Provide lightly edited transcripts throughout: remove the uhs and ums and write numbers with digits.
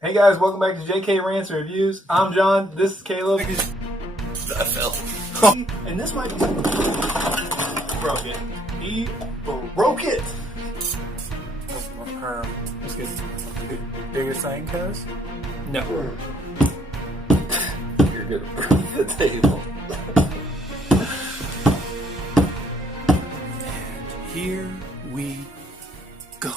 Hey guys, welcome back to JK Rants and Reviews. I'm John. This is Caleb. I fell. And this might be broke it. He broke it. Let's get do your thing, cuz. No. You're gonna break the table. And here we go.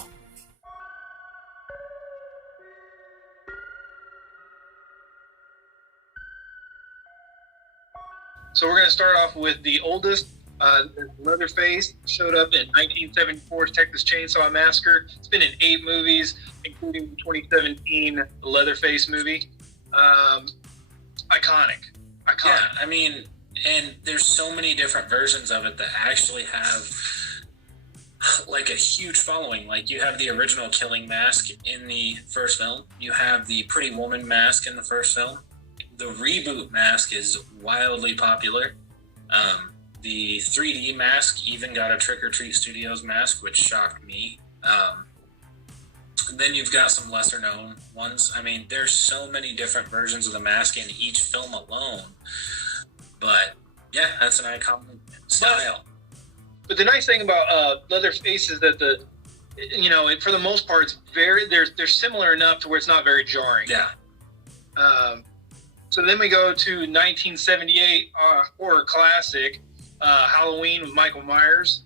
So we're going to start off with the oldest. Leatherface showed up in 1974's Texas Chainsaw Massacre. It's been in 8 movies, including the 2017 Leatherface movie. Iconic. Yeah, I mean, and there's so many different versions of it that actually have like a huge following. Like you have the original Killing Mask in the first film. You have the Pretty Woman mask in the first film. The reboot mask is wildly popular. The 3D mask even got a Trick or Treat Studios mask, which shocked me. Then you've got some lesser known ones. I mean, there's so many different versions of the mask in each film alone. But yeah, that's an iconic style. But the nice thing about Leatherface is that for the most part, it's they're similar enough to where it's not very jarring. Yeah. So then we go to 1978 horror classic, Halloween with Michael Myers.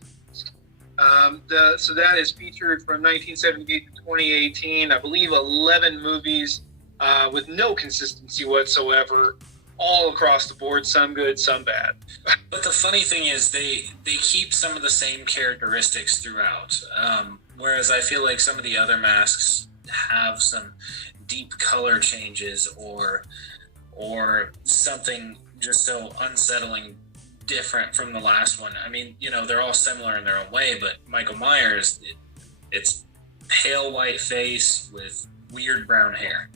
So that is featured from 1978 to 2018. I believe 11 movies with no consistency whatsoever, all across the board. Some good, some bad. But the funny thing is, they keep some of the same characteristics throughout. Whereas I feel like some of the other masks have some deep color changes or something just so unsettling different from the last one. I mean, they're all similar in their own way, but Michael Myers, it's pale white face with weird brown hair.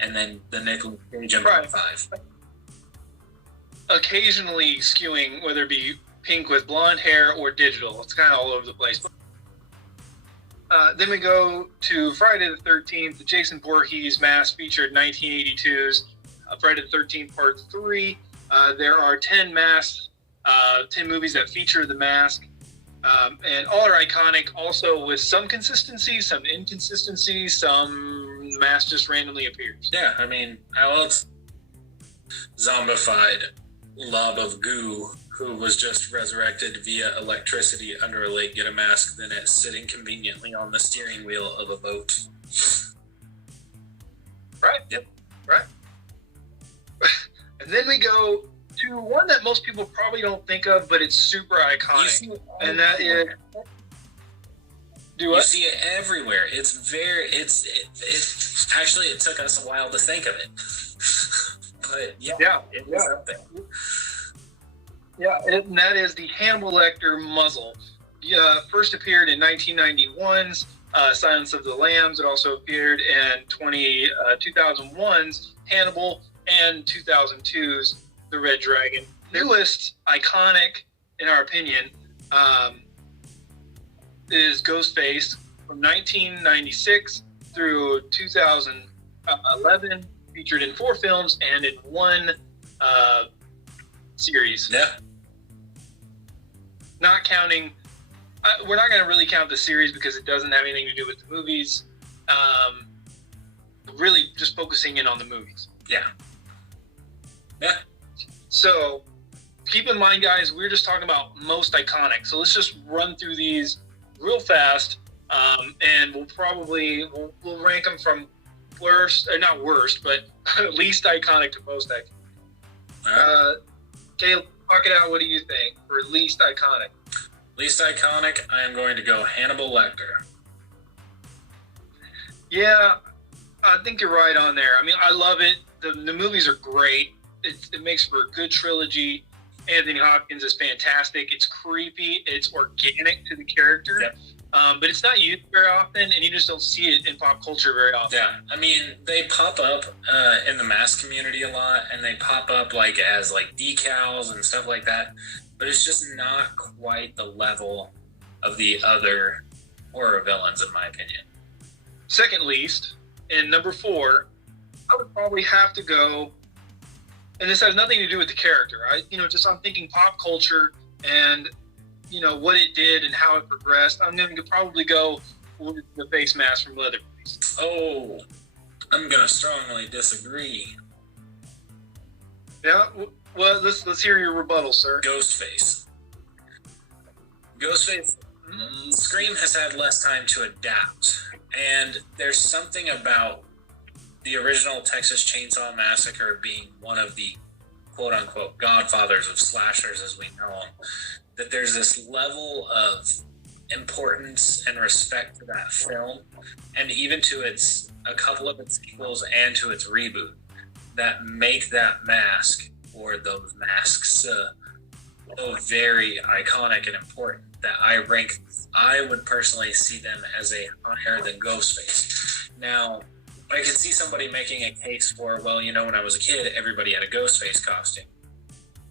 And then the Nicolas Cage Right. 5. Occasionally skewing, whether it be pink with blonde hair or digital. It's kind of all over the place. Then we go to Friday the 13th, the Jason Voorhees mask featured 1982's Friday the 13th Part 3. There are 10 masks, 10 movies that feature the mask, and all are iconic, also with some consistency, some inconsistency, some mask just randomly appears. Yeah, I mean, I love zombified lob of goo who was just resurrected via electricity under a lake get a mask than it sitting conveniently on the steering wheel of a boat. Right? Yep. Right. And then we go to one that most people probably don't think of, but it's super iconic. And that is... You see it everywhere. It's actually, it took us a while to think of it. But yeah, it was up there. Yeah, and that is the Hannibal Lecter muzzle. First appeared in 1991's Silence of the Lambs. It also appeared in 2001's Hannibal and 2002's The Red Dragon. The newest iconic, in our opinion, is Ghostface from 1996 through 2011, featured in 4 films and in 1 series. Yeah. Not counting, we're not going to really count the series because it doesn't have anything to do with the movies. Really just focusing in on the movies. Yeah. Yeah. So keep in mind, guys, we're just talking about most iconic. So let's just run through these real fast, and we'll rank them from worst, or not worst, but least iconic to most iconic. Right. Caleb, talk it out. What do you think for least iconic? Least iconic, I am going to go Hannibal Lecter. Yeah, I think you're right on there. I mean, I love it. The movies are great. It makes for a good trilogy. Anthony Hopkins is fantastic. It's creepy. It's organic to the character. Yep. But it's not used very often, and you just don't see it in pop culture very often. Yeah, I mean, they pop up in the mask community a lot, and they pop up like as like decals and stuff like that, but it's just not quite the level of the other horror villains, in my opinion. Second least, and number 4, I would probably have to go, and this has nothing to do with the character. I'm thinking pop culture and what it did and how it progressed. I'm going to probably go with the face mask from Leatherface. Oh, I'm going to strongly disagree. Yeah, well, let's hear your rebuttal, sir. Ghostface. Scream has had less time to adapt, and there's something about the original Texas Chainsaw Massacre being one of the quote-unquote godfathers of slashers as we know them, that there's this level of importance and respect to that film, and even to a couple of its sequels and to its reboot, that make that mask, or those masks, so very iconic and important that I would personally see them as a higher than Ghostface. Now, I could see somebody making a case for, well, when I was a kid, everybody had a Ghostface costume.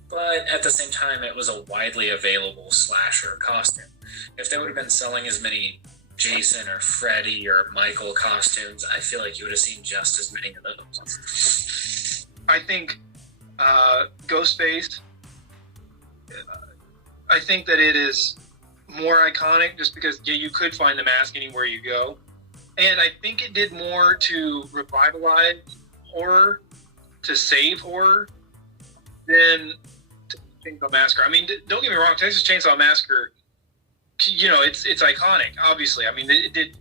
But at the same time, it was a widely available slasher costume. If they would have been selling as many Jason or Freddy or Michael costumes, I feel like you would have seen just as many of those. I think Ghostface, I think that it is more iconic just because you could find the mask anywhere you go. And I think it did more to revitalize horror, to save horror, than Chainsaw Massacre. I mean, don't get me wrong, Texas Chainsaw Massacre, it's iconic, obviously. I mean, it did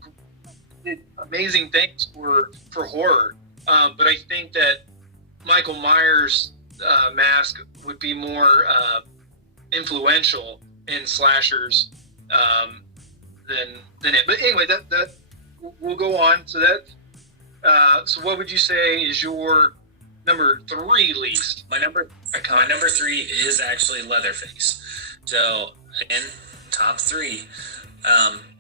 amazing things for horror. But I think that Michael Myers' mask would be more influential in slashers than it. But anyway, that we'll go on. So so what would you say is your number 3 least? My number 3 is actually Leatherface. So again, top 3.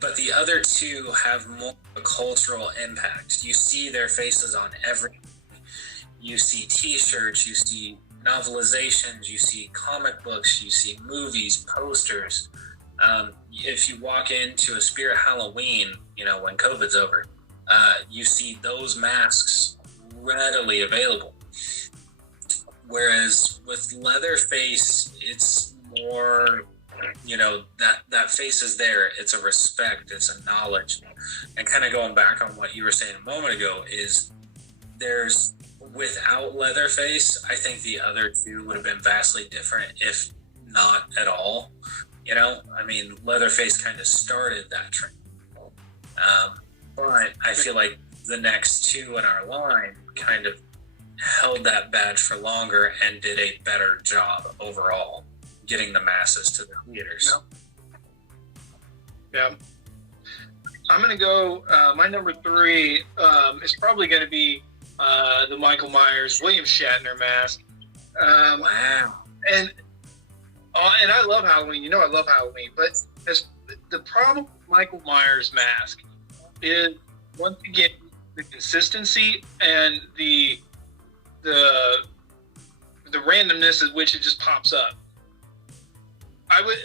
But the other 2 have more of a cultural impact. You see their faces on everything. You see T-shirts, you see novelizations, you see comic books, you see movies, posters. If you walk into a Spirit Halloween, when COVID's over, you see those masks readily available. Whereas with Leatherface, it's more, that face is there. It's a respect, it's a knowledge. And kind of going back on what you were saying a moment ago is without Leatherface, I think the other 2 would have been vastly different, if not at all. I mean, Leatherface kind of started that trend. But I feel like the next 2 in our line kind of held that badge for longer and did a better job overall getting the masses to the theaters. Yeah. I'm going to go, my number 3 is probably going to be the Michael Myers, William Shatner mask. Wow. And I love Halloween. I love Halloween. But the problem with Michael Myers mask is, once again, the consistency and the randomness at which it just pops up. I would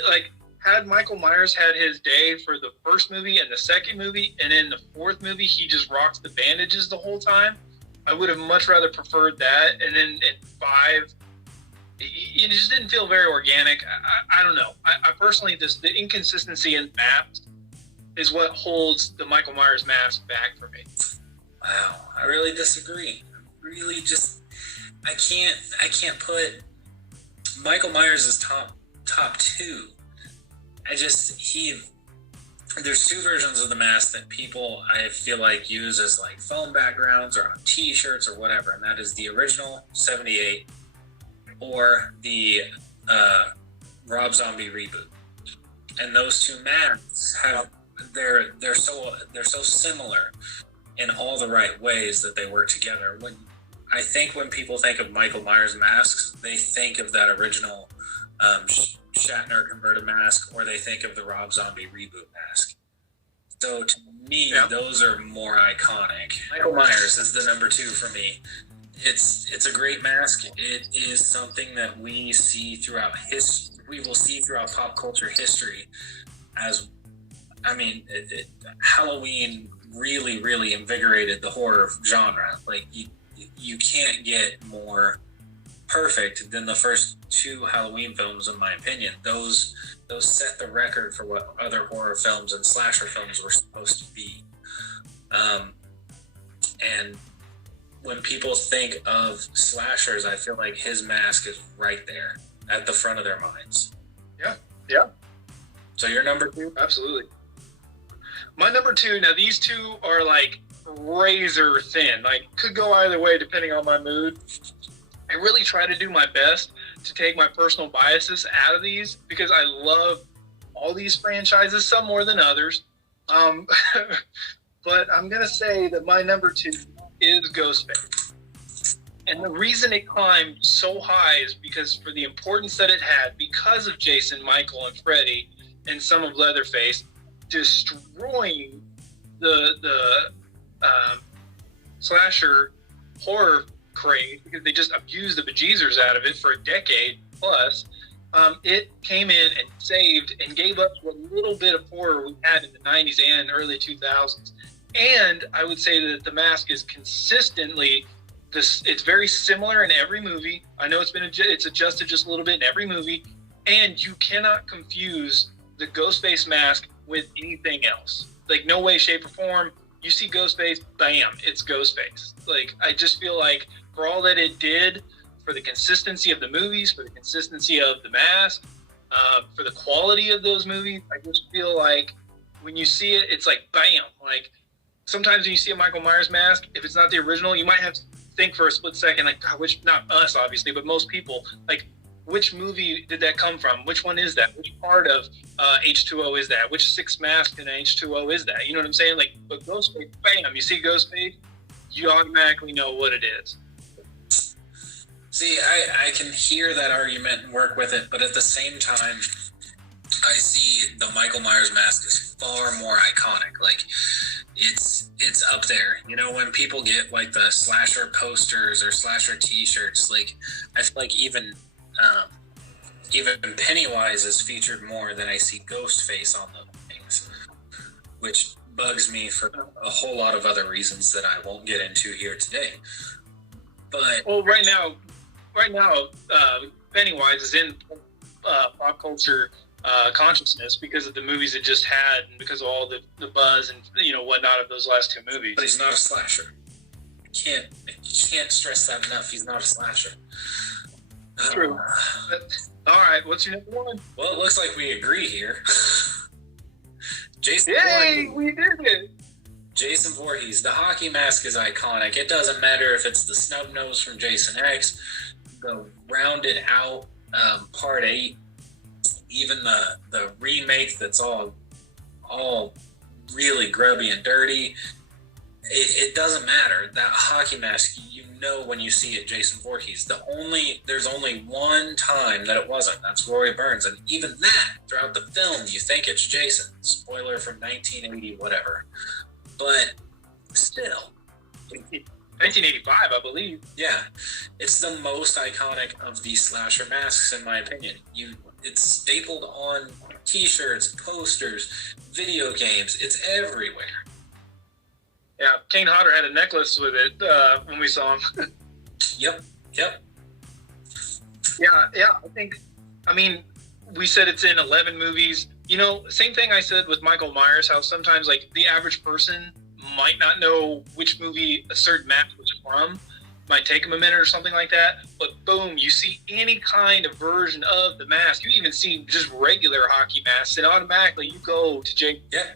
had Michael Myers had his day for the first movie and the second movie, and in the fourth movie he just rocks the bandages the whole time. I would have much rather preferred that. And then in 5, it just didn't feel very organic. I don't know. I personally, the inconsistency in masks is what holds the Michael Myers mask back for me. Wow, I really disagree. Really, I can't put Michael Myers as top 2. There's 2 versions of the mask that people, I feel like, use as foam backgrounds or on T-shirts or whatever, and that is the original 78 or the Rob Zombie reboot. And those 2 masks they're so similar in all the right ways that they work together. I think when people think of Michael Myers masks, they think of that original Shatner converted mask, or they think of the Rob Zombie reboot mask. So to me, those are more iconic. Michael Myers is the number 2 for me. It's a great mask. It is something that we see throughout we will see throughout pop culture history. Halloween really, really invigorated the horror genre. you can't get more perfect than the first two Halloween films, in my opinion. Those set the record for what other horror films and slasher films were supposed to be. And when people think of slashers, I feel like his mask is right there at the front of their minds. Yeah. So your number 2? Absolutely. My number 2, now these two are like razor thin. Like, could go either way depending on my mood. I really try to do my best to take my personal biases out of these because I love all these franchises, some more than others. But I'm going to say that my number 2 is Ghostface. And the reason it climbed so high is because for the importance that it had, because of Jason, Michael, and Freddy, and some of Leatherface, destroying the slasher horror craze, because they just abused the bejeezers out of it for a decade plus. It came in and saved and gave us what little bit of horror we had in the 90s and early 2000s. And I would say that the mask is consistently it's very similar in every movie. I know it's adjusted just a little bit in every movie, and you cannot confuse the Ghostface mask with anything else. Like, no way, shape, or form. You see Ghostface, bam, it's Ghostface. Like, I just feel like for all that it did, for the consistency of the movies, for the consistency of the mask, for the quality of those movies, I just feel like when you see it, it's like bam. Like, sometimes when you see a Michael Myers mask, if it's not the original, you might have to think for a split second, like, God, which, not us obviously, but most people, like, which movie did that come from? Which one is that? Which part of H2O is that? Which sixth mask in H2O is that? You know what I'm saying? Like, but Ghostface, bam, you see Ghostface, you automatically know what it is. See, I can hear that argument and work with it, but at the same time, I see the Michael Myers mask is far more iconic. Like, it's up there. You know, when people get like the slasher posters or slasher T-shirts, like, I feel like even Pennywise is featured more than I see Ghostface on those things, which bugs me for a whole lot of other reasons that I won't get into here today. But well, right now, Pennywise is in pop culture consciousness because of the movies it just had and because of all the buzz and whatnot of those last two movies. But he's not a slasher. I can't stress that enough. He's not a slasher. True. All right, what's your number 1? Well, it looks like we agree here. Jason Yay, Voorhees. we did it. Jason Voorhees. The hockey mask is iconic. It doesn't matter if it's the snub nose from Jason X, the rounded out Part 8, even the remake that's all really grubby and dirty. It doesn't matter. That hockey mask, you know when you see it, Jason Voorhees. There's only one time that it wasn't. That's Rory Burns. And even that, throughout the film, you think it's Jason. Spoiler from 1980, whatever. But still. 1985, I believe. Yeah. It's the most iconic of the slasher masks, in my opinion. It's stapled on T-shirts, posters, video games. It's everywhere. Yeah, Kane Hodder had a necklace with it when we saw him. Yep. Yeah, I mean, we said it's in 11 movies. Same thing I said with Michael Myers, how sometimes, like, the average person might not know which movie a certain mask was from. Might take them a minute or something like that. But boom, you see any kind of version of the mask. You even see just regular hockey masks, and automatically you go to Jake. Yeah.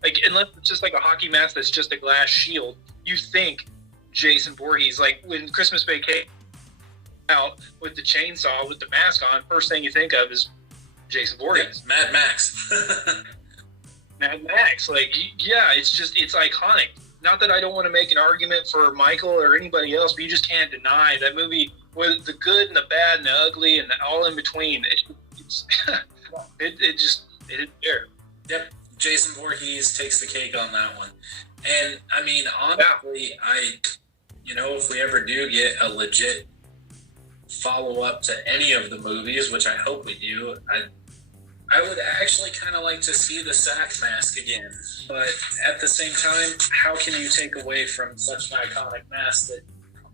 Like, unless it's just like a hockey mask that's just a glass shield, you think Jason Voorhees. Like, when Christmas Vacation out with the chainsaw with the mask on, first thing you think of is Jason Voorhees. Yeah, Mad Max. Mad Max. Like, yeah, it's iconic. Not that I don't want to make an argument for Michael or anybody else, but you just can't deny that movie with the good and the bad and the ugly and all in between. It's there. Yep. Jason Voorhees takes the cake on that one. And, I mean, honestly, if we ever do get a legit follow-up to any of the movies, which I hope we do, I would actually kind of like to see the sack mask again. But at the same time, how can you take away from such an iconic mask that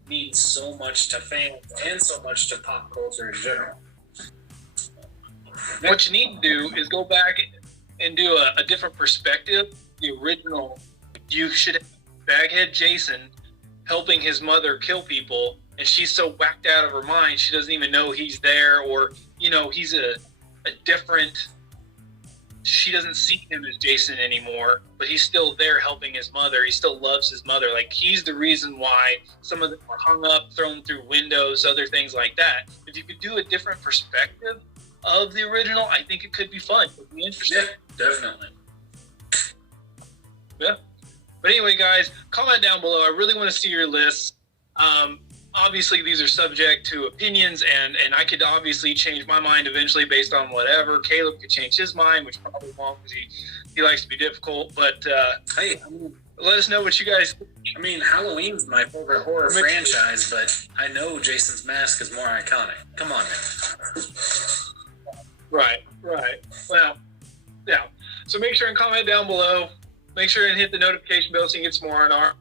means so much to fans and so much to pop culture in general. What you need to do is go back and do a different perspective. The original, you should have Baghead Jason helping his mother kill people, and she's so whacked out of her mind she doesn't even know he's there, or he's a different. She doesn't see him as Jason anymore, but he's still there helping his mother. He still loves his mother. Like, he's the reason why some of them are hung up, thrown through windows, other things like that. If you could do a different perspective of the original, I think it could be fun. It would be interesting. Yeah, definitely. Yeah. But anyway, guys, comment down below. I really want to see your lists. Obviously, these are subject to opinions, and I could obviously change my mind eventually based on whatever. Caleb could change his mind, which probably won't because he likes to be difficult. But hey, let us know what you guys think. I mean, Halloween's my favorite horror franchise, but I know Jason's mask is more iconic. Come on, man. Right. Well, yeah. So make sure and comment down below. Make sure and hit the notification bell so you can get some more on our.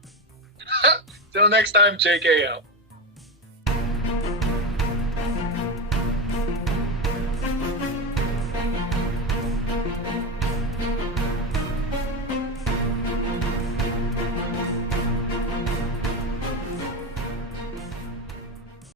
Till next time, JK out.